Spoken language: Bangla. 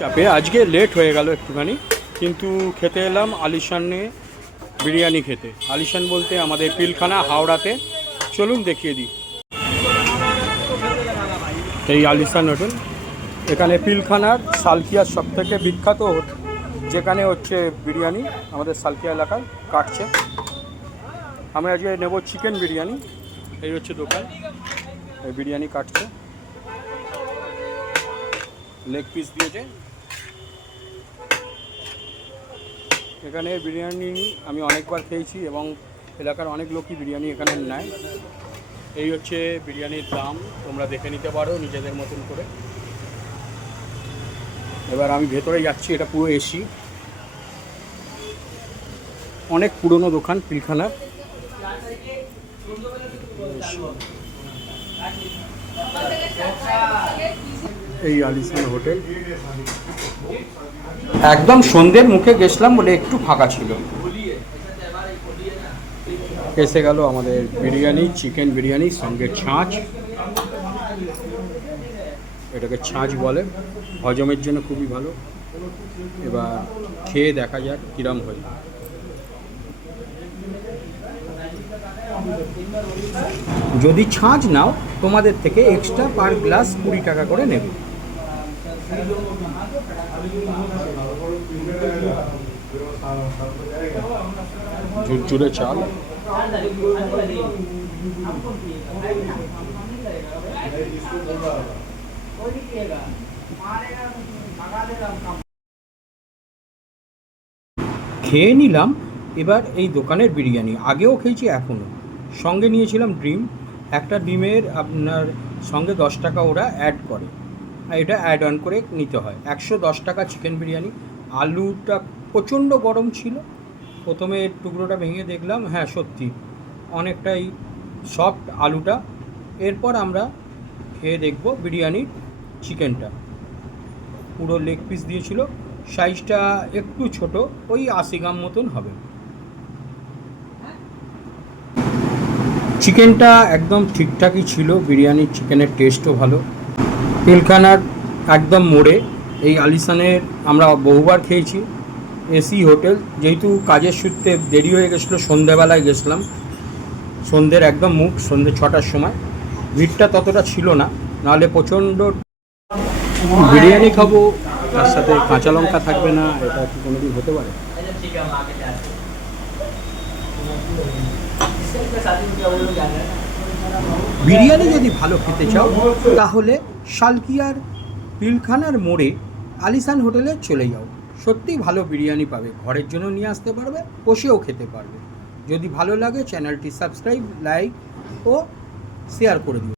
চাপে আজকে লেট হয়ে গেল একটুখানি, কিন্তু খেতে এলাম আলিশানে বিরিয়ানি খেতে। আলিশান বলতে আমাদের পিলখানা, হাওড়াতে। চলুন দেখিয়ে দিই এই আলিশান হোটেল। এখানে পিলখানার সালকিয়ার সবথেকে বিখ্যাত হোটেল, যেখানে হচ্ছে বিরিয়ানি আমাদের সালকিয়া এলাকায় কাটছে। আমি আজকে নেব চিকেন বিরিয়ানি। এই হচ্ছে দোকান, এই বিরিয়ানি কাটছে, লেগ পিস দিয়েছে। এখানে বিরিয়ানি আমি অনেকবার খেয়েছি এবং এলাকার অনেক লোকই বিরিয়ানি এখানে নেয়। এই হচ্ছে বিরিয়ানির দাম, তোমরা দেখে নিতে পারো নিজেদের মতন করে। এবার আমি ভেতরে যাচ্ছি, এটা পুরো এসি, অনেক পুরনো দোকান পিলখানার। এই আলিশান হোটেল, একদম সন্ধ্যের মুখে গেছিলাম বলে একটু ফাঁকা ছিল। এসে গেল আমাদের বিরিয়ানি, চিকেন বিরিয়ানি, সঙ্গে ছাঁচ। এটাকে ছাঁচ বলে, হজমের জন্য খুবই ভালো। এবার খেয়ে দেখা যাক কিরম হয়। যদি ছাঁচ নাও তোমাদের থেকে এক্সট্রা পার গ্লাস 20 টাকা করে নেবে। ঝুরঝুরে চাল, খেয়ে নিলাম। এবার এই দোকানের বিরিয়ানি আগেও খেয়েছি, এখনও সঙ্গে নিয়েছিলাম ডিম। একটা ডিমের আপনার সঙ্গে 10 টাকা ওরা অ্যাড করে, আর এটা অ্যাড অন করে নিতে হয়। 110 টাকা চিকেন বিরিয়ানি। আলুটা প্রচণ্ড গরম ছিল, প্রথমে টুকরোটা ভেঙে দেখলাম, হ্যাঁ সত্যি অনেকটাই সফট আলুটা। এরপর আমরা খেয়ে দেখব বিরিয়ানির চিকেনটা। পুরো লেগ পিস দিয়েছিল, সাইজটা একটু ছোট, ওই 80 গ্রাম মতন হবে। চিকেনটা একদম ঠিকঠাকই ছিল, বিরিয়ানির চিকেনের টেস্টও ভালো। পিলখানার একদম মোড়ে এই আলিশানের আমরা বহুবার খেয়েছি। এসি হোটেল, যেহেতু কাজের সূত্রে দেরি হয়ে গেছিলো, সন্ধ্যেবেলায় গেছিলাম, সন্ধ্যের একদম মুখ, সন্ধ্যে 6টার সময়। ভিড়টা ততটা ছিল না, নাহলে প্রচণ্ড। বিরিয়ানি খাবো, তার সাথে কাঁচা লঙ্কা থাকবে না, এটা কি কোনোদিন হতে পারে? বিরিয়ানি যদি ভালো খেতে চাও তাহলে সালকিয়ার পিলখানার মোড়ে আলিশান হোটেলে চলে যাও। সত্যিই ভালো বিরিয়ানি পাবে, ঘরের জন্য নিয়ে আসতে পারবে, বসেও খেতে পারবে। যদি ভালো লাগে চ্যানেলটি সাবস্ক্রাইব, লাইক ও শেয়ার করে দিও।